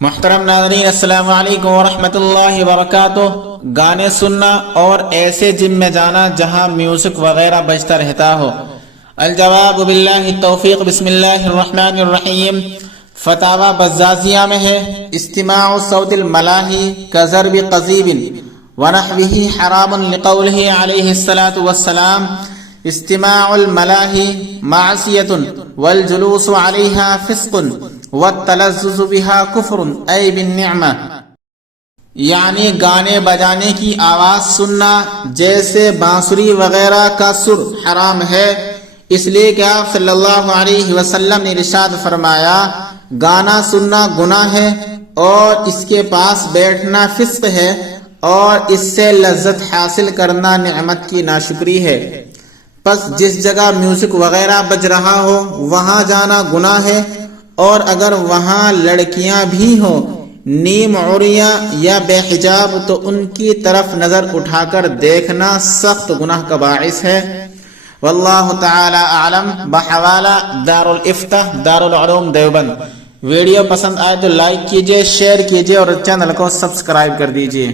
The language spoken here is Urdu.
محترم ناظرین، السلام علیکم ورحمۃ اللہ وبرکاتہ۔ گانے سننا اور ایسے جم میں جانا جہاں میوزک وغیرہ بجتا رہتا ہو؟ الجواب باللہ التوفیق۔ بسم اللہ الرحمن الرحیم۔ فتاوی بزازیہ میں ہے، استماع صوت الملاہی کضرب قضیب ونحوہ حرام لقولہ علیہ الصلاۃ والسلام استماع الملاہی معصیۃ والجلوس علیہا فسق والتلذذ بها کفر ای بالنعمہ، یعنی گانے بجانے کی آواز سننا جیسے بانسری وغیرہ کا سر حرام ہے، اس لیے کہ آپ صلی اللہ علیہ وسلم نے ارشاد فرمایا گانا سننا گناہ ہے اور اس کے پاس بیٹھنا فسق ہے اور اس سے لذت حاصل کرنا نعمت کی ناشکری ہے۔ پس جس جگہ میوزک وغیرہ بج رہا ہو وہاں جانا گناہ ہے، اور اگر وہاں لڑکیاں بھی ہوں نیم عوریاں یا بے حجاب تو ان کی طرف نظر اٹھا کر دیکھنا سخت گناہ کا باعث ہے۔ واللہ تعالی اعلم۔ بحوالہ دار الافتاء دار العلوم دیوبند۔ ویڈیو پسند آئے تو لائک کیجئے، شیئر کیجئے اور چینل کو سبسکرائب کر دیجئے۔